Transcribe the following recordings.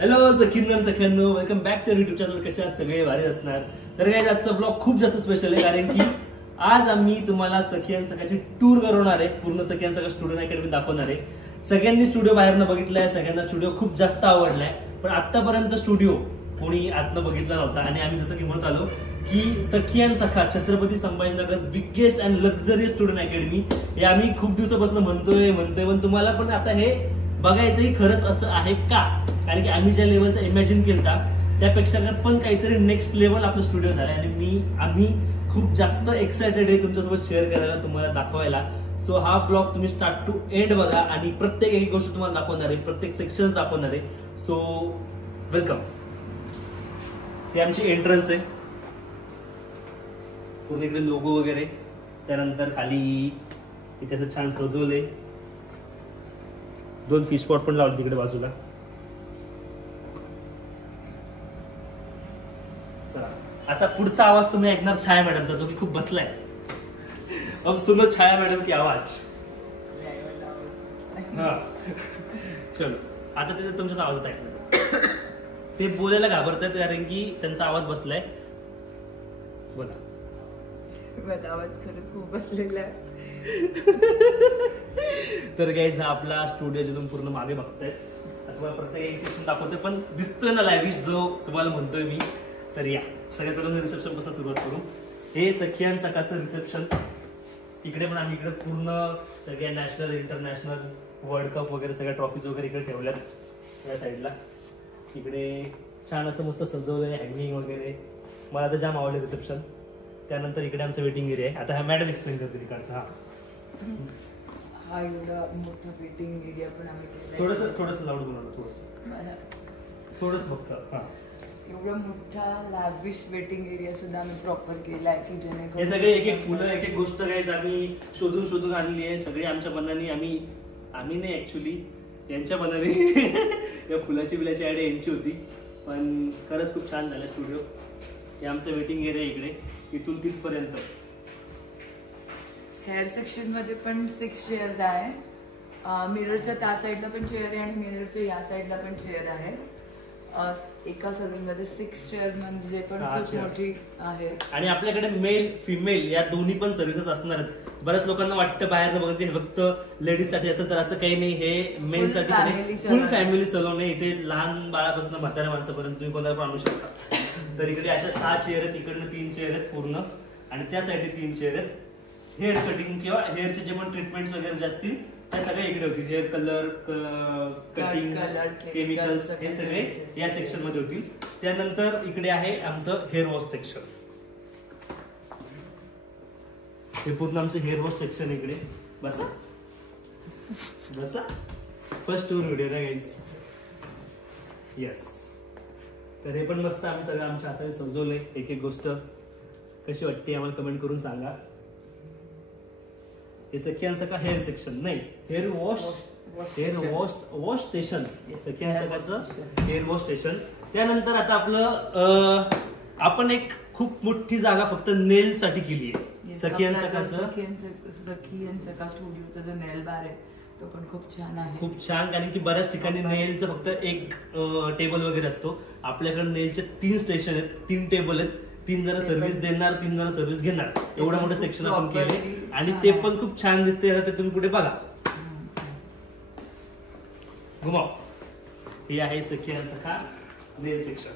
Hello सखींनो सखींनो, welcome back to YouTube channel. कशा आहात सगळे? भारी असणार. तर गाइस आजचा ब्लॉग खूप जास्त स्पेशल आहे, कारण की आज आम्ही तुम्हाला सखी आणि सखाची टूर करवणार आहे. पूर्ण सखी आणि सखा स्टुडंट अकॅडमी दाखवणार आहे. सगळ्यांनी स्टुडिओ बाहेरनं बघितलाय, सगळ्यांना स्टुडिओ खूप जास्त आवडलाय, पण आतापर्यंत स्टुडिओ कोणी आतनं बघितला नव्हता. आणि आम्ही जसं की म्हणत आलो की सखी आणि सखा Chhatrapati Sambhajinagar biggest and luxurious student academy हे आम्ही खूप दिवसापासून म्हणतोय, पण तुम्हाला पण आता हे बघायचंही खरंच असं आहे का? कारण की आम्ही ज्या लेवलचा इमॅजिन केलता त्यापेक्षा पण काहीतरी नेक्स्ट लेवल आपलं स्टुडिओ झालाय. आणि आम्ही खूप जास्त एक्सायटेड आहे तुमच्यासोबत शेअर करायला, तुम्हाला दाखवायला. सो हा ब्लॉग तुम्ही स्टार्ट टू एंड बघा आणि प्रत्येक एक गोष्ट तुम्हाला दाखवणार आहे, प्रत्येक सेक्शन दाखवणार आहे. So welcome. हे आमची एंट्रन्स आहे, पूर्ण इकडे लोगो वगैरे, त्यानंतर खाली इथे असं छान सजवलंय, 2 फिश पॉट पण लावले तिकडे बाजूला. चला आता पुढचा आवाज तुम्ही ऐकणार छाया मॅडमचा, जो की खूप बसलाय. अब सुनो छाया मैडम की आवाज. हाँ चलो आता ते तुमचाच आवाज ऐकणार. ते बोलायला घाबरतात कारण की त्यांचा आवाज बसलाय. बोला. माझा आवाज खरंच खूप बसलेला आहे. तर गाइस हा आपला स्टुडिओ जिथून पूर्ण मागे बघताय. तुम्हाला प्रत्येक एक सेक्शन दाखवतोय, पण दिसतोय ना लायविश जो तुम्हाला म्हणतोय मी. तर या सगळ्यात पहिल्यांदा रिसेप्शन पासून सुरुवात करू. हे सखी आणि सखाचं रिसेप्शन. इकडे पण आम्ही इकडे पूर्ण सगळ्या नॅशनल इंटरनॅशनल वर्ल्ड कप वगैरे सगळ्या ट्रॉफीज वगैरे इकडे ठेवल्यात या साईडला. इकडे छान असं मस्त सजवलंय, हँगिंग वगैरे. मला तर जाम आवडलं रिसेप्शन. त्यानंतर इकडे आमचं वेटिंग एरिया आहे. आता हा मॅडम एक्सप्लेन करते इकडचा. हा एवढा मोठा वेटिंग एरिया पण आम्ही थोडंसं लाऊड बोलवलं, थोडंसं फक्त. हा एवढा मोठा लॅविश वेटिंग एरिया सुद्धा आम्ही प्रॉपर केलाय की जेणेकरून हे सगळे एक एक फुलं, एक एक गोष्ट गाइस आम्ही शोधून आणली आहे. सगळे आमच्या मनाने, आम्ही नाही ऍक्च्युली यांच्या मनाने या फुलाची बिलाची आयडिया यांची होती. पण खरंच खूप छान झालं स्टुडिओ. हे आमचं वेटिंग एरिया इकडे इथून तिथपर्यंत. हेअर सेक्शन मध्ये पण 6 चेअर्स आहे. मिररच्या त्या साईडला पण चेअर आहे आणि मिररच्या या साईडला पण चेअर आहे. एका सलून मध्ये 6 चेअर्स म्हणजे पण खूप मोठी आहे. आणि आपल्याकडे मेल फिमेल या दोन्ही पण सर्व्हिसेस असणार आहेत. बऱ्याच लोकांना वाटतं बाहेर बघत की फक्त लेडीज साठी असेल, तर असं काही नाही. हे मेन साठी फुल फॅमिली सलून आहे. इथे लहान बाळापासून म्हाताऱ्या माणसापर्यंत तुम्ही कोणाला पण आणू शकता. तर इकडे अशा 6 चेअर आहेत, इकडनं 3 चेअर आहेत पूर्ण, आणि त्या साईडने 3 चेअर आहेत. हेअर कटिंग किंवा हेअरचे जे पण ट्रीटमेंट्स वगैरे जे असतील त्या सगळ्या इकडे होतील. हेअर कलर, कटिंग, केमिकल्स हे सगळे या सेक्शन मध्ये होतील. त्यानंतर इकडे आहे आमचं हेअर वॉश सेक्शन. हे पूर्ण आमचं हेअर वॉश सेक्शन इकडे. बसा फर्स्ट टूर व्हिडिओ ना गाईज. येस. तर हे पण मस्त आम्ही सगळं आमच्या हाताने सजवलंय. एक एक गोष्ट कशी वाटते आम्हाला कमेंट करून सांगा. हे सखी आणि सखा हेअर सेक्शन नाही, हेअर वॉश स्टेशन. सखी आणि सखाचं हेअर वॉश स्टेशन. त्यानंतर आता आपलं आपण एक खूप मोठी जागा फक्त नेल साठी केली आहे. सखी आणि सखाचं सखी आणि सखा स्टुडिओचा जो नेल बार आहे तो पण खूप छान आहे. खूप छान, कारण की बऱ्याच ठिकाणी नेलचं फक्त एक टेबल वगैरे असतो. आपल्याकडे नेलचे 3 स्टेशन आहेत, 3 टेबल आहेत. 3 जण सर्व्हिस देणार, 3 जण सर्व्हिस घेणार. एवढं मोठं सेक्शन आपण केले आणि ते पण खूप छान दिसते. आता ते तुम्ही कुठे बघा. घुमाव. हे आहे सखी आणि सखा नेल सेक्शन.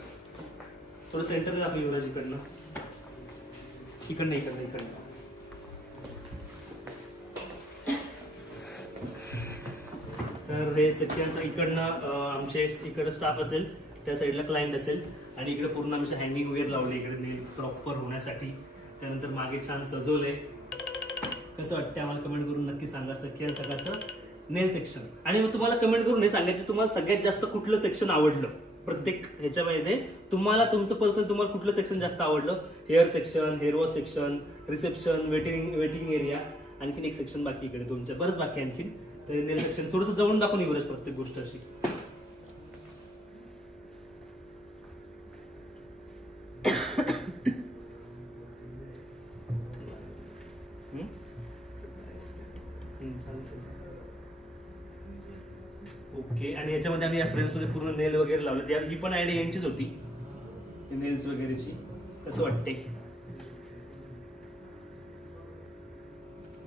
थोडं सेंटर दाखव युवराज. इकडनं तर हे सखी आणि इकडनं आमचे इकडं स्टाफ असेल, त्या साईडला क्लायंट असेल, आणि इकडे पूर्ण आमच्या हँगिंग वगैरे लावले इकडे नेल प्रॉपर होण्यासाठी. त्यानंतर मागे छान सजवलंय. कसं वाटतं आम्हाला कमेंट करून नक्की सांगा. सखी आणि सखाचं नेल सेक्शन. आणि मग तुम्हाला कमेंट करून हे सांगायचं तुम्हाला सगळ्यात जास्त कुठलं सेक्शन आवडलं. प्रत्येक ह्याच्यामध्ये तुम्हाला तुमचं पर्सन तुम्हाला कुठलं सेक्शन जास्त आवडलं. Hair section, hair wash section, reception, waiting area, आणखीन एक सेक्शन बाकी इकडे 2-4 बरंच बाकी आणखीन. तर नेल सेक्शन थोडंसं जवळून दाखवून युवराज प्रत्येक गोष्ट अशी. ओके. आणि ह्याच्यामध्ये आम्ही या फ्रेम्स मध्ये पूर्ण नेल वगैरे लावले. ही पण आयडिया यांचीच होती, नेल्स वगैरेची. कसं वाटते?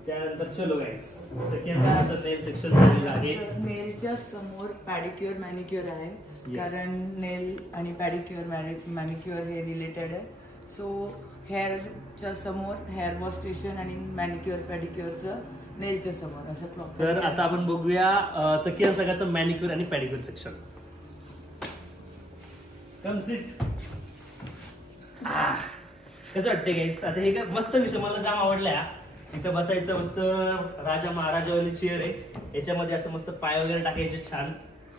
त्यानंतर चलो गाईस, सखियांचं नेल सेक्शन झालेलं आहे. नेलच्या समोर पॅडिक्युअर मॅनिक्युअर आहे, कारण नेल आणि पॅडिक्युअर मॅनिक्युअर हे रिलेटेड आहे. सो हेअरच्या समोर हेअर वॉश स्टेशन आणि मॅनिक्युअर पॅडिक्युअरचं नेलच्या समोर असं प्रॉपर. तर आता आपण बघूया सखियान सगळ्याचं मॅनिक्युअर आणि पॅडिक्युअर सेक्शन. Come sit. कसं वाटते गाईस? आता हे काय मस्त विषय मला जाम आवडला. इथं बसायचं मस्त राजा महाराजावाली चेअर आहे, याच्यामध्ये असं मस्त पाय वगैरे टाकायचे छान,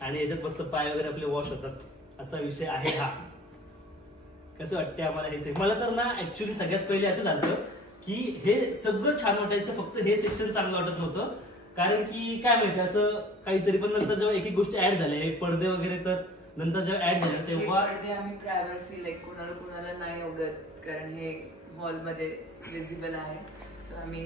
आणि याच्यात मस्त पाय वगैरे आपले वॉश होतात, असा विषय आहे हा. कसं वाटतंय आम्हाला हे सेक्शन? मला तर ना ऍक्च्युली सगळ्यात पहिले असं झालं की हे सगळं छान वाटायचं, फक्त हे सेक्शन चांगलं वाटत नव्हतं. कारण की काय माहिती असं काहीतरी, पण नंतर जेव्हा एक एक गोष्टी ऍड झाल्या, पडदे वगैरे, तर नंतर जेव्हा ऍड झाल्या तेव्हा आम्ही प्रायव्हसी लाईक कोणाला नाही आवडत, कारण हे हॉलमध्ये विजिबल आहे. सो आम्ही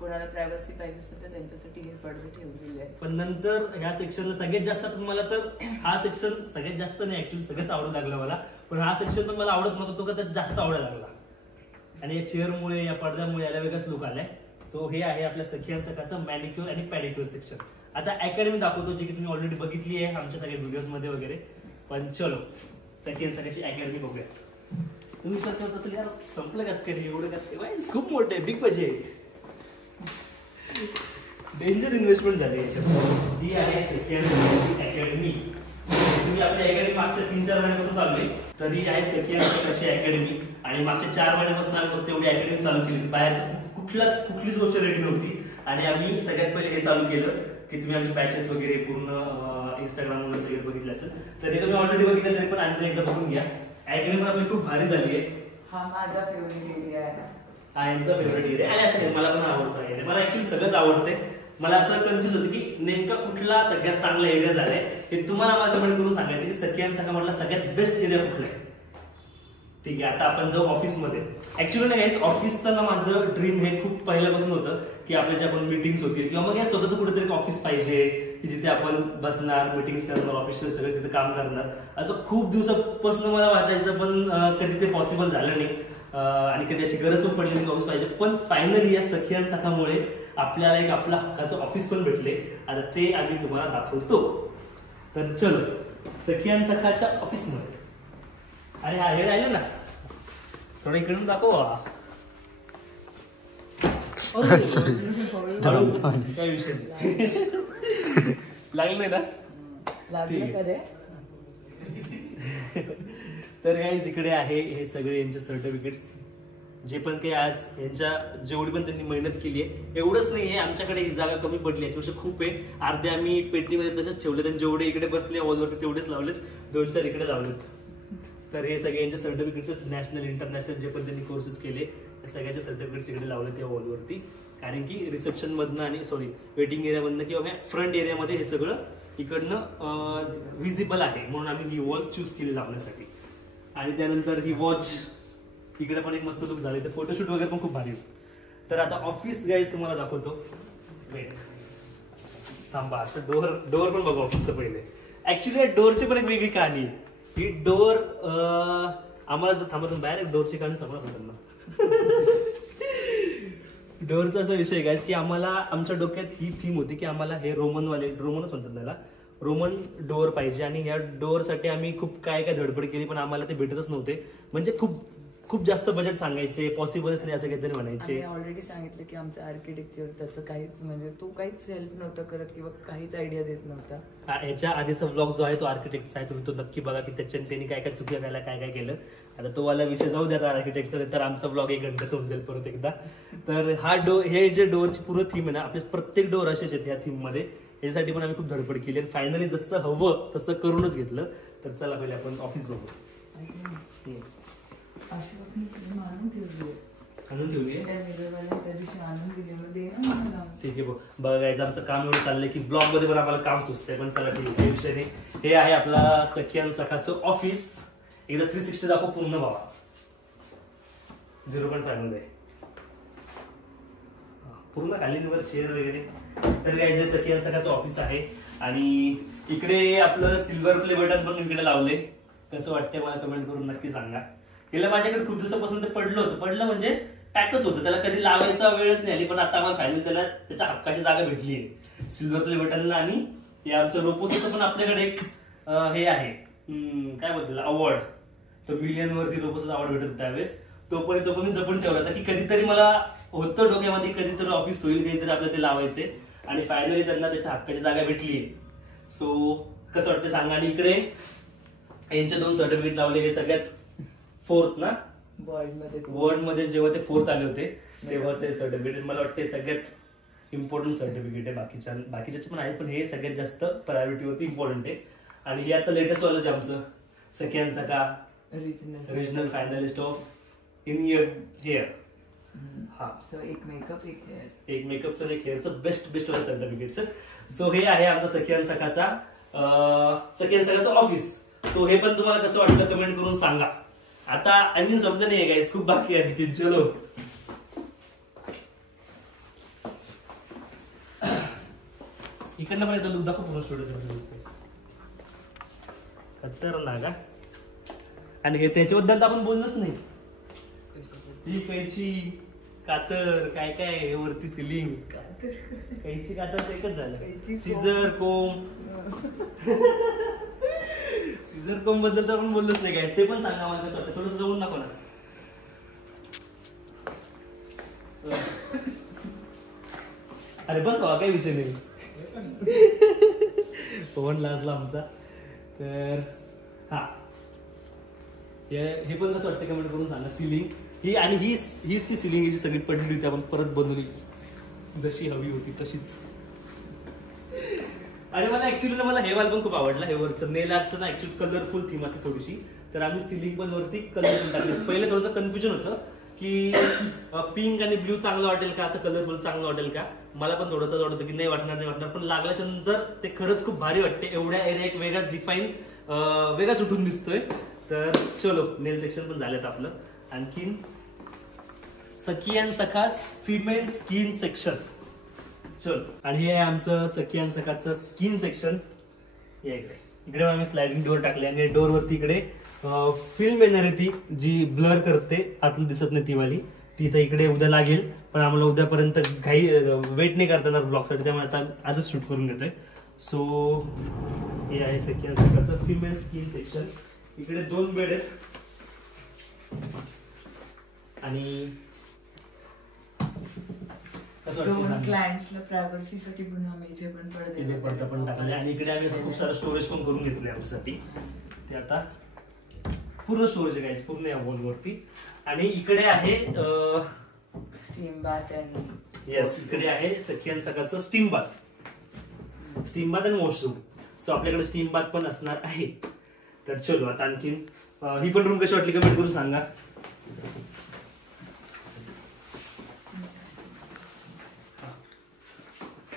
कोणाला प्रायव्हसी पाहिजे असेल तर त्यांच्यासाठी हे पडदे ठेवलेले आहेत. पण नंतर ह्या सेक्शनला सगळ्यात जास्त तुम्हाला, तर हा सेक्शन सगळ्यात जास्त नाही ऍक्च्युली सगळंच आवडू लागलं मला, पण हा सेक्शन पण मला आवडत नव्हता, तो का त्यात जास्त आवडायला लागला. आणि या चेअरमुळे, या पडद्यामुळे याला वेगळाच लुक आलाय. सो हे आहे आपल्या सखियान सखाचं मॅनिक्युअर आणि पॅडिक्युअर सेक्शन. आता अकॅडमी दाखवतो, जी की तुम्ही ऑलरेडी बघितली आहे आमच्या सगळ्या व्हिडिओज मध्ये वगैरे. पण चलो सखियान सखाची अकॅडमी बघूया. तुम्ही विचार करत असेल यार संपलं कसं काय, एवढं कसं काय? खूप मोठे, बिग बजेट, डेंजर इन्व्हेस्टमेंट झाली याच्यात. ही आहे सखियान सखाची अकॅडमी. तुम्ही आपली अकॅडमी मागच्या 3-4 महिन्यापासून चालू आहे, तर ही आहे सखियान सखाची अकॅडमी. आणि मागच्या 4 महिन्यापासून आम्ही फक्त एवढी अकॅडमी चालू केली होती, बाहेरची कुठलीच गोष्ट रेडी नव्हती. आणि आम्ही सगळ्यात पहिले हे चालू केलं की तुम्ही आमचे बॅचेस वगैरे पूर्ण इंस्टाग्रामवर सगळे बघितले असेल, तर हे तुम्ही ऑलरेडी बघितलं तरी पण आणखी एकदा बघून घ्या. अकॅडमी पण आपली खूप भारी झाली आहे. हा माझा फेवरेट एरिया आहे, हा यांचा फेवरेट एरिया. आणि असं मला पण आवडतं एरिया, मला ऍक्च्युली सगळंच आवडते. मला असं कन्फ्युज होतं की नेमका कुठला सगळ्यात चांगला एरिया झालाय, हे तुम्हाला मला कमेंट करून सांगायचं की सखियान सखा म्हटला सगळ्यात बेस्ट एरिया कुठला आहे. ठीक आहे, आता आपण जाऊ ऑफिसमध्ये. ऍक्च्युली नाही गाईज, ऑफिसचं ना माझं ड्रीम हे खूप पहिल्यापासून होतं की आपल्या ज्या आपण मीटिंग्स होतील किंवा मग या स्वतःचं कुठेतरी ऑफिस पाहिजे की जिथे आपण बसणार, मीटिंग्स करणार, ऑफिशियल सगळं तिथे काम करणार. असं खूप दिवसापासून मला वाटायचं, पण कधी ते पॉसिबल झालं नाही आणि कधी याची गरज पण पडली नाही ऑफिस पाहिजे. पण फायनली या सखियान सखामुळे आपल्याला एक आपलं हक्काचं ऑफिस पण भेटले. आता ते आम्ही तुम्हाला दाखवतो. तर चलो सखियान सखाच्या ऑफिसमध्ये. अरे हा हे राहिलं ना, थोडं इकडून दाखव. काय विषय लागलं नाही ना, लागलं का रे? तर गाईज इकडे आहे हे सगळे यांचे सर्टिफिकेट्स, जे पण काही आज यांच्या जेवढी पण त्यांनी मेहनत केली आहे. एवढंच नाही आहे, आमच्याकडे ही जागा कमी पडली, याच्यापेक्षा खूप आहे. अर्धे आम्ही पेटीमध्ये तसेच ठेवले, आणि जेवढे इकडे बसले वॉलवरती तेवढेच लावलेत, 2-4 इकडे लावलेत. तर हे सगळे यांचे सर्टिफिकेट्स, नॅशनल इंटरनॅशनल जे पण त्यांनी कोर्सेस केले त्या सगळ्याचे सर्टिफिकेट्स इकडे लावले त्या वॉलवरती. कारण की रिसेप्शन मधनं आणि वेटिंग एरियामधनं किंवा फ्रंट एरियामध्ये हे सगळं इकडनं विजिबल आहे, म्हणून आम्ही ही वॉल चूज केली लावण्यासाठी. आणि त्यानंतर ही वॉच इकडे पण एक मस्त लुक झाले, तर फोटोशूट वगैरे पण खूप भारी. तर आता ऑफिस गाईज तुम्हाला दाखवतो. वेट थांबा, असं डोअर पण बघा ऑफिसचं पहिले. ऍक्च्युली या डोअरची पण एक वेगळी कहाणी आहे. ही डोअर आम्हाला जर थांबत बाहेर डोअरची कहाणी समजत होतं ना. डोअरचा असा विषय काय की आम्हाला आमच्या डोक्यात ही थीम होती की आम्हाला हे रोमनच म्हणतात त्याला, रोमन डोअर पाहिजे. आणि ह्या डोअरसाठी आम्ही खूप काय धडपड केली, पण आम्हाला ते भेटतच नव्हते. म्हणजे खूप जास्त बजेट सांगायचे, पॉसिबलच नाही असं काहीतरी म्हणायचे. ऑलरेडी सांगितलं की आमचं आर्किटेक्चर त्याचं काहीच, म्हणजे तो काहीच हेल्प नव्हता करत किंवा काहीच आयडिया देत नव्हता. ह्याच्या आधीचा ब्लॉग जो आहे तो आर्किटेक्टचा आहे, तुम्ही तो नक्की बघा की त्याच्याने त्यांनी काय चुकी करायला काय केलं. आता तो वाला विषय जाऊ द्या आर्किटेक्चर, तर आमचा ब्लॉग 1 घंटा समजेल परत एकदा. तर हा हे जे डोअरची पूर्ण थीम आहे ना, आपले प्रत्येक डोअर असेच आहेत ह्या थीम मध्ये. यासाठी पण आम्ही खूप धडपड केली आणि फायनली जसं हवं तसं करूनच घेतलं. तर चला पहिले आपण ऑफिस बघू. आणून ठेवली ठीक आहे. बघायचं आमचं काम एवढं चाललंय की ब्लॉग मध्ये पण आम्हाला काम सुचतंय, पण चला ठीक आहे, विषय नाही. हे आहे आपला सखियान सखाचं ऑफिस. एकदा 360 दाखव पूर्ण बाबा. 0.5 मध्ये पूर्ण खाली वर चेअर वगैरे. तर काय जे सखियान सखाचं ऑफिस आहे. आणि इकडे आपलं सिल्वर प्ले बटन पण इकडे लावले. कसं वाटतंय मला कमेंट करून नक्की सांगा. गेल्या माझ्याकडे खूप दिवसापासून ते पडलं म्हणजे पॅकच होतं, त्याला कधी लावायचा वेळच नाही आली. पण आता आम्हाला फायनली त्याला त्याच्या हक्काची जागा भेटली आहे सिल्वर प्ले बटनला. आणि हे आमचं रोपोसचं पण आपल्याकडे एक हे आहे काय बोलतो अवॉर्ड, तो मिलियन वरती रोपोसचा अवॉर्ड भेटत त्यावेळेस. तो पण मी जपून ठेवला होता की कधीतरी मला होतं डोक्यामध्ये कधीतरी ऑफिस होईल, कधीतरी आपल्याला ते लावायचे. आणि फायनली त्यांना त्याच्या हक्काची जागा भेटली आहे. सो कसं वाटतं सांगा. आणि इकडे यांचे 2 सर्टिफिकेट लावले. हे सगळ्यात 4th ना वर्ल्ड मध्ये जेव्हा ते 4th आले होते तेव्हाचे सर्टिफिकेट मला वाटते सगळ्यात इम्पॉर्टंट सर्टिफिकेट आहे. बाकीचे पण आहेत पण हे सगळ्यात जास्त प्रायोरिटीवरती इम्पॉर्टंट आहे. आणि हे आता लेटेस्ट वालंच आमचं सखियान सखा regional finalist of in hair. हा, सो एक मेकअपचं एक हेअरचं बेस्ट वाला सर्टिफिकेट. सो हे आहे आमचा सखियान सखाचं ऑफिस. सो हे पण तुम्हाला कसं वाटलं कमेंट करून सांगा. आता आणखी संपलं नाहीये गाईस, खूप बाकी आहे. चलो इकडनं पण एकदा लुक दाखव पूर्ण स्टुडिओ दिसतोय खतरनाक. आणि हे त्याच्याबद्दल तर आपण बोललोच नाही. ही कैची कातर काय काय वरती सिलिंग कैची कातर एकच झालं. सीझर कोम बद्दल तर आपण बोललोच नाही काय, ते पण सांगा मला कसं वाटतं. थोडंसं जाऊन नको ना. अरे बस काही विषय नाही. पवन लाजला आमचा. तर हा हे पण कसं वाटतं कमेंट करून सांगा. सिलिंग ही आणि हीच ती सिलिंग जी सगळी पडली होती आपण परत बनवली जशी हवी होती तशीच. आणि मला ऍक्च्युअली मला हे वाल पण खूप आवडला. हे वरचं नेल आर्टचं ना ऍक्च्युअली कलरफुल थीम असते थोडीशी. तर आम्ही सिलिंग पण वरती कलरफुल टाकली. पहिले थोडंसं कन्फ्युजन होतं की पिंक आणि ब्ल्यू चांगलं वाटेल का, असं कलरफुल चांगलं वाटेल का. मला पण थोडंसं वाटतं की नाही वाटणार. पण लागल्याच्या नंतर ते खरंच खूप भारी वाटते. एवढ्या एरिया एक वेगळाच डिफाईन वेगळाच उठून दिसतोय. तर चलो नेल सेक्शन पण झालेत आपलं. आणखीन सखियान सखास फिमेल स्किन सेक्शन. चल आणि हे आहे आमचं सखियान सखाचं स्किन सेक्शन. इकडे आम्ही स्लायडिंग डोअर टाकले आणि डोअर वरती इकडे फिल्म येणार आहे ती जी ब्लर करते आतलं दिसत नाही ती वाली. ती तर इकडे उद्या लागेल पण आम्हाला उद्यापर्यंत घाई वेट नाही करता येणार ब्लॉगसाठी, त्यामुळे आता आजच शूट करून घेतोय. सो हे आहे सखियान सखाचं फिमेल स्किन सेक्शन. इकडे 2 बेड आहेत आणि 2 क्लायंट्सला प्रायव्हसीसाठी पण आम्ही इथे पण पडदा पण टाकले. आणि इकडे आम्ही खूप सारं स्टोरेज पण करून घेतलंय आमच्यासाठी. ते आता पूर्ण स्टोरेज आहे पूर्ण या वॉलवरती. आणि इकडे आहे स्टीम बाथ आणि येस इकडे आहे सखियान सखाचं स्टीम बाथ आणि वॉशरूम. सो आपल्याकडे स्टीम बाथ पण असणार आहे. तर चलो आता आणखीन ही पण रूम कशी वाटली कमेंट करून सांगा.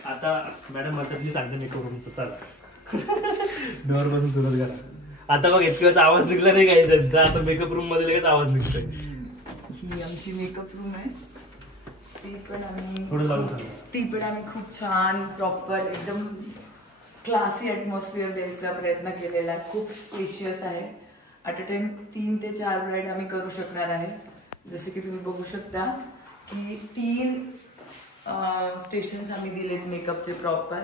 आता मॅडम म्हणतात मी सांगते मेकअप रूमचं चला डोअर पासून सुरुवात करा. आता बघ इतकं आवाज निघला नाही काही त्यांचा. आता मेकअप रूम मध्ये लगेच आवाज निघतोय. ही आमची मेकअप रूम आहे. ती पण आम्ही खूप छान प्रॉपर एकदम क्लासी ॲटमॉस्फिअर द्यायचा प्रयत्न केलेला आहे. खूप स्पेशियस आहे. ॲट अ टाइम 3 ते 4 ब्राईड आम्ही करू शकणार आहे. जसे की तुम्ही बघू शकता की 3 स्टेशन्स आम्ही दिलेत मेकअपचे. प्रॉपर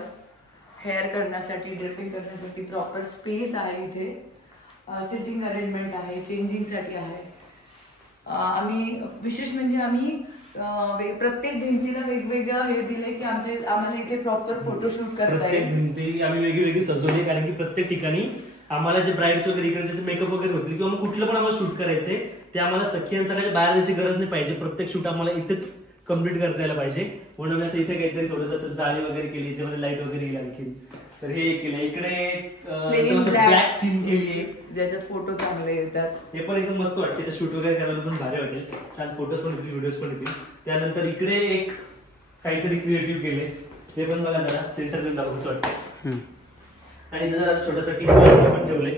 हेअर करण्यासाठी ड्रिपिंग करण्यासाठी प्रॉपर स्पेस आहे. इथे सिटिंग अरेंजमेंट आहे, चेंजिंगसाठी आहे. आम्ही विशेष म्हणजे आम्ही प्रत्येक भिंतीला वेगवेगळं हे दिले की आम्हाला इथे प्रॉपर फोटोशूट करता येईल. भिंती आम्ही वेगळी सजवली कारण की प्रत्येक ठिकाणी आम्हाला जे ब्राईड्स वगैरे इकडे मेकअप वगैरे होतील किंवा कुठलं पण आम्हाला शूट करायचंय ते आम्हाला सखियान सखाच्या बाहेर जायची गरज नाही पाहिजे. प्रत्येक शूट आम्हाला इथेच कम्प्लीट करता यायला पाहिजे. म्हणून असं इथे काहीतरी थोडंसं जाळी वगैरे केली, त्यामध्ये लाईट वगैरे येईल आणखी. तर हे केलं. इकडे ब्लॅक थीम केली आहे ज्याच्यात फोटो चांगले येतात. हे पण एकदम मस्त वाटते. शूट वगैरे करायला पण भारी वाटेल. छान फोटोज पण येतील, व्हिडिओज पण येतील. त्यानंतर इकडे एक काहीतरी क्रिएटिव्ह केले ते पण मला जरा सेंटर देऊन दाखवू असं वाटतं. आणि इथे जरा छोट्यासाठी पण ठेवले.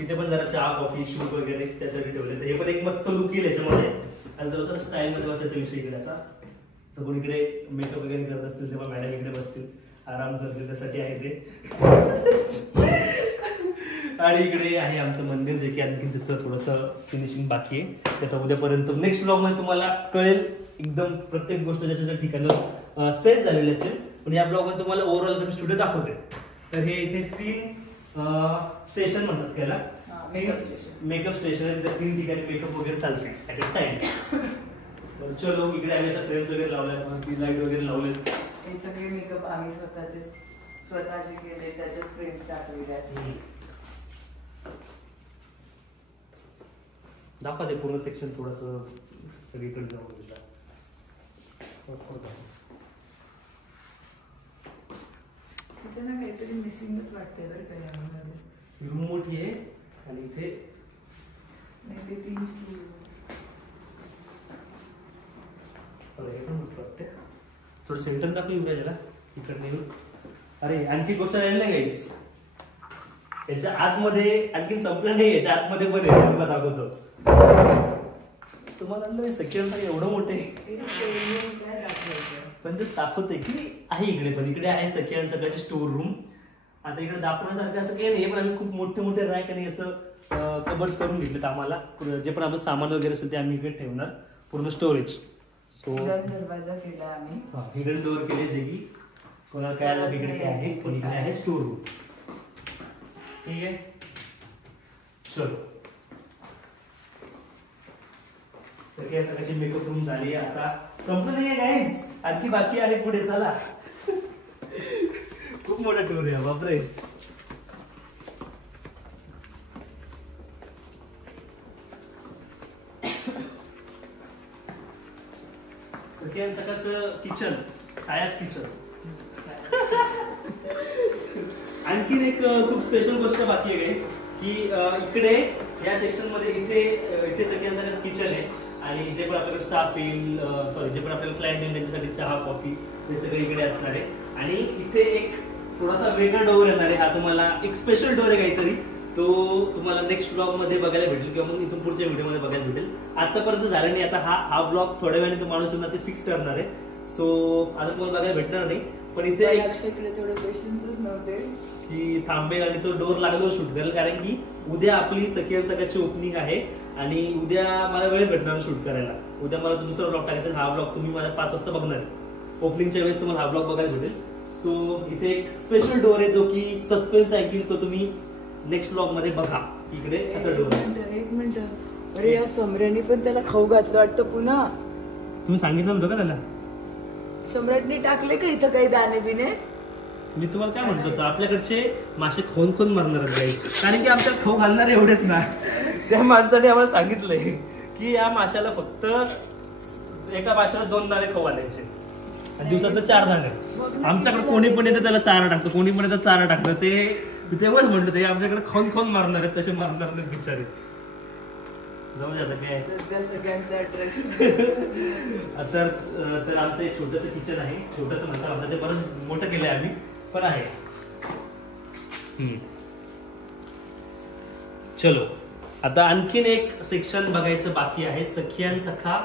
इथे पण जरा चहा कॉफी शूट वगैरे त्यासाठी ठेवले. तर हे पण एक मस्त लुक येईल याच्यामध्ये. आणि जर स्टाईल मध्ये बसायचा विषय इकडे असा तर कोण इकडे मेकअप वगैरे करत असतील तेव्हा मॅडम इकडे बसतील आराम करते त्यासाठी आहे ते. आणि इकडे आहे आमचं मंदिर, जे की आणखी त्याचं थोडंसं फिनिशिंग बाकी आहे. त्याचा उद्यापर्यंत नेक्स्ट ब्लॉग मध्ये तुम्हाला कळेल एकदम प्रत्येक गोष्ट ज्याच्या ठिकाणी सेट झालेली असेल. पण या ब्लॉग मध्ये तुम्हाला ओव्हरऑल मी स्टुडिओ दाखवते. तर हे इथे 3 स्टेशन म्हणतात त्याला, मेकअप स्टेशन आहे. तिथे 3 ठिकाणी मेकअप वगैरे चालते ऍट अ टाइम. तर चलो, इकडे आम्ही अशा फ्रेम्स वगैरे लावल्यात, लाईट वगैरे लावलेत. हे सगळे मेकअप आम्ही स्वतःचे केले, त्याच्याच फ्रेम्स टाकलेले आहेत. दाखवा ते पूर्ण सेक्शन थोडस सगळीकडे जाऊन. तिथे ना काहीतरी मिसिंगच वाटते बरं का यामध्ये. रूम मोठी आहे आणि इथे नाही ते 3 स्टूल. हे पण मस्त वाटते. थोडं सेंटर दाखव युवराजला इकडे. अरे आणखी गोष्ट राहिली नाही गाईस, याच्या आतमध्ये आणखी संपलं नाही. याच्या आतमध्ये पण आहे, तुम्हाला दाखवतो. तुम्हाला सेक्शन एवढं मोठे पण ते दाखवतंय की आहे इकडे पण. इकडे आहे सखियान सगळ्याची स्टोर रूम. आता इकडे दाखवण्यासारखं असं काही नाही, पण आम्ही खूप मोठे मोठे रॅक आणि असं कबर्ड्स करून घेतलेत आम्हाला. जे पण आपलं सामान वगैरे असेल ते आम्ही इकडे ठेवणार, पूर्ण स्टोरेज. सो दरवाजा केला आम्ही, हिडन डोअर केले, जे की कोणाला कळायला इकडे आहे. पण इकडे आहे स्टोर रूम. ठीक आहे, चलो. सगळ्या सगळ्याची मेकअप रूम झाली. आता संपलं नाही गाईस, आणखी बाकी आहे पुढे. चला, खूप मोठा टूर आहे बापरे. सगळ्या सगळ्याचं किचन, छायाच किचन. आणखीन एक खूप स्पेशल गोष्ट बाकी आहे गाईस, की इकडे या सेक्शन मध्ये इथे सगळ्यांचं किचन आहे. आणि जे पण आपल्याकडे स्टाफ येईल, जे पण आपल्याला क्लायंट येईल त्यांच्यासाठी चहा कॉफी हे सगळे इकडे असणार आहे. आणि इथे एक थोडासा वेगळा डोअर येणार आहे. हा तुम्हाला एक स्पेशल डोअर आहे काहीतरी, तो तुम्हाला नेक्स्ट ब्लॉग मध्ये बघायला भेटेल किंवा मग इथून पुढच्या व्हिडिओ मध्ये बघायला भेटेल. आतापर्यंत झालं नाही. आता हा ब्लॉग थोड्या वेळाने तो माणूस ते फिक्स करणार आहे. सो आता तुम्हाला बघायला भेटणार नाही. पण इथे अक्षयकडे तेवढे पेशन्सच नव्हते की थांबेल आणि तो डोअर लागल्यावर शूट करेल, कारण की उद्या आपली सखियान सगळ्याची ओपनिंग आहे. आणि उद्या मला वेळ भेटणार शूट करायला. उद्या मला दुसरा ब्लॉग टाकायचा. हा ब्लॉग तुम्ही मला 5 वाजता बघणार. ओपनिंगच्या वेळेस तुम्हाला हा ब्लॉग बघायला भेटेल. सो इथे एक स्पेशल डोअर आहे, जो की सस्पेन्स आहे की तो तुम्ही नेक्स्ट ब्लॉग मध्ये बघा. इकडे असं डोअर. एक मिनिट, अरे या सम्राटने पण त्याला खाऊ घातलं वाटतं पुन्हा. तुम्ही सांगितलं नव्हतं का त्याला? सम्राटने टाकले का इथं काही दाणे बिने? मी तुम्हाला काय म्हणतो होतो, आपल्याकडचे मासे खोन खोन मरणार आहेत, कारण की आमच्या खाऊ घालणारे एवढेच ना. त्या माणसाने आम्हाला सांगितलंय की या माशाला फक्त एका माशाला 2 दाणे खाऊ घालायचे आणि दिवसात 4 दाणे. आमच्याकडे कोणी पण येतं त्याला चारा टाकतो, कोणी पण येतं चारा टाकतं. ते तेव्हाच म्हटलं ते आमच्याकडे खोन खोन मारणार आहेत, तसे मारणार नाही बिचारे. जाऊ द्या काय सगळ्यांचं अट्रॅक्शन. तर आमचं एक छोटंसं किचन आहे. छोटंसं म्हणतात, ते बरंच मोठं केलंय आम्ही, पण आहे. चलो, आता आणखीन एक सेक्शन बघायचं बाकी आहे, सखियान सखा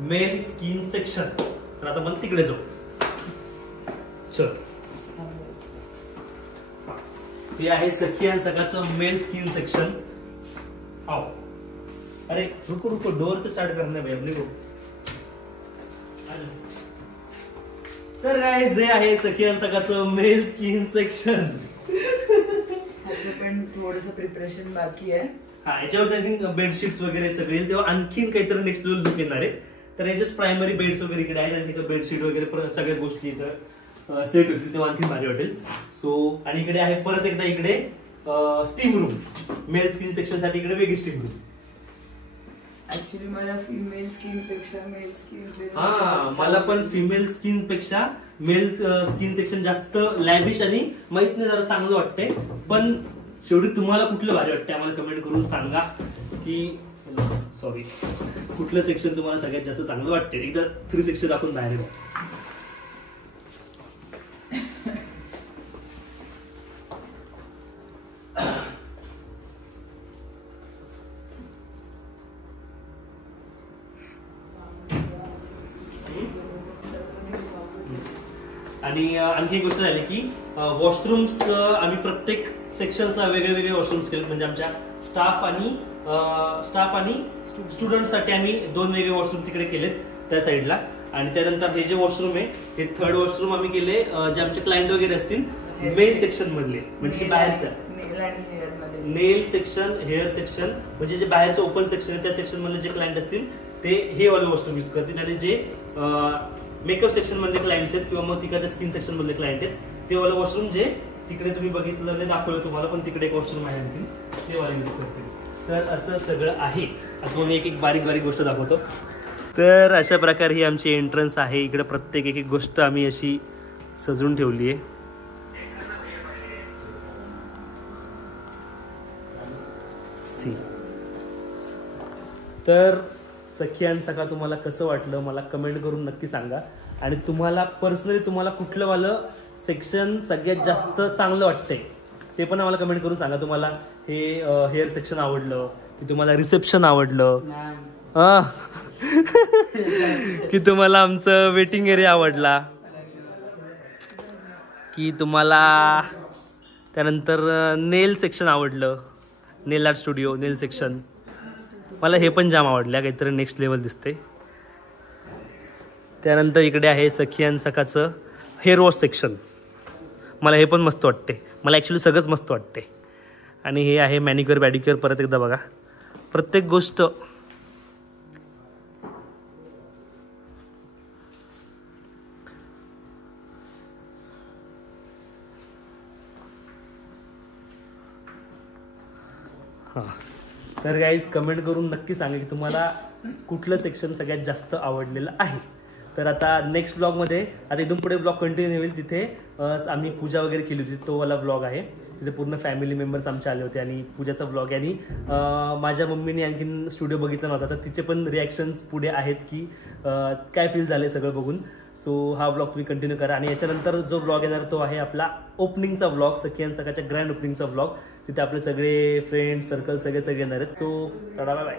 मेल स्किन सेक्शन. तर आता आपण तिकडे जाऊ. चल, हे आहे सखियान सखाचं मेल स्किन सेक्शन. आओ, अरे रुको रुको, डोर से स्टार्ट करना भाई अपने को. तर गाइस, हे आहे सखियान सखाचं मेल स्किन सेक्शन. पण थोडंसं प्रिपरेशन बाकी आहे. हा, याच्यावर आणखी बेडशीट्स वगैरे सगळे, तेव्हा आणखीन काहीतरी नेक्स्ट लेवल लुक येणार आहे. तर याचे प्रायमरी बेड्स वगैरे इकडे आहेत आणि बेडशीट वगैरे सगळ्या गोष्टी इथं सेट होतील, तेव्हा आणखी भारी वाटेल. सो, आणि इकडे आहे परत एकदा इकडे steam room. Male skin section साठी इकडे वेगळी स्टीम रूम. ऍक्च्युली मला फिमेल स्किन पेक्षा मेल स्किन, हा, मला पण फिमेल स्किन पेक्षा मेल स्किन सेक्शन जास्त लॅविश आणि माहित नाही जरा चांगलं वाटतंय. पण शेवटी तुम्हाला कुठलं भारी वाटतंय आम्हाला कमेंट करून सांगा की सॉरी कुठलं सेक्शन तुम्हाला सगळ्यात जास्त चांगलं वाटतंय. एकदा 360 दाखवून बाहेर. आणि आणखी एक गोष्ट झाली की वॉशरूम्स आम्ही प्रत्येक सेक्शन्सला वेगळे वेगळे वॉशरूम्स केले. म्हणजे आमच्या स्टाफ आणि स्टुडंटसाठी आम्ही 2 वेगळे वॉशरूम तिकडे केलेत त्या साईडला. आणि त्यानंतर हे जे वॉशरूम आहे हे 3rd वॉशरूम आम्ही केले जे आमचे क्लायंट वगैरे असतील मेन सेक्शन मधले, म्हणजे बाहेरच्या नेल सेक्शन, हेअर सेक्शन, म्हणजे जे बाहेरचं ओपन सेक्शन आहे त्या सेक्शन मधले जे क्लायंट असतील ते हे वाले वॉशरूम यूज करतील. आणि जे मेकअप सेक्शन मधले क्लायंट्स आहेत किंवा मग तिकडच्या स्किन सेक्शन मधले क्लायंट आहेत ते वाले वॉशरूम जे तिकडे तुम्ही बघितलं नाही दाखवलं तुम्हाला, पण तिकडे एक वॉशरूम आहे आणखी ते वाले यूज करतील. तर असं सगळं आहे. आता मी एक बारीक बारीक गोष्ट दाखवतो. तर अशा प्रकारे ही आमची एंट्रन्स आहे. इकडे प्रत्येक एक गोष्ट आम्ही अशी सजवून ठेवली आहे. तर सखी आणि सखा तुम्हाला कसं वाटलं मला कमेंट करून नक्की सांगा. आणि तुम्हाला पर्सनली तुम्हाला कुठलं वालं सेक्शन सगळ्यात जास्त चांगलं वाटतंय ते पण आम्हाला कमेंट करून सांगा. तुम्हाला हे हेअर सेक्शन आवडलं की तुम्हाला रिसेप्शन आवडलं की तुम्हाला आमचं वेटिंग एरिया आवडला की तुम्हाला त्यानंतर नेल सेक्शन आवडलं, नेल आर्ट स्टुडिओ नेल सेक्शन. मला हे पण जाम आवडलं, काहीतरी नेक्स्ट लेवल दिसते. त्यानंतर इकडे आहे सखी आणि सखाचं हेअर वॉश सेक्शन. मला हे पण मस्त वाटते. मला ॲक्च्युली सगळंच मस्त वाटते. आणि हे आहे मॅनिक्युअर पॅडिक्युअर. परत एकदा बघा प्रत्येक गोष्ट तर गाईज कमेंट करून नक्की सांगा की तुम्हाला कुठलं सेक्शन सगळ्यात जास्त आवडलेलं आहे. तर आता नेक्स्ट ब्लॉगमध्ये आता इथून पुढे ब्लॉग कंटिन्यू होईल. तिथे आम्ही पूजा वगैरे केली होती तो वाला ब्लॉग आहे. तिथे पूर्ण फॅमिली मेंबर्स आमचे आले होते आणि पूजाचा ब्लॉग आहे. आणि माझ्या मम्मीने आणखीन स्टुडिओ बघितला नव्हता तर तिचे पण रिॲक्शन्स पुढे आहेत की काय फील झाले सगळं बघून. सो हा ब्लॉग तुम्ही कंटिन्यू करा. आणि याच्यानंतर जो ब्लॉग येणार तो आहे आपला ओपनिंगचा ब्लॉग, सखी आणि सखाच्या ग्रँड ओपनिंगचा ब्लॉग. तिथे आपले सगळे फ्रेंड सर्कल सगळे येणार आहेत. So tata bye bye.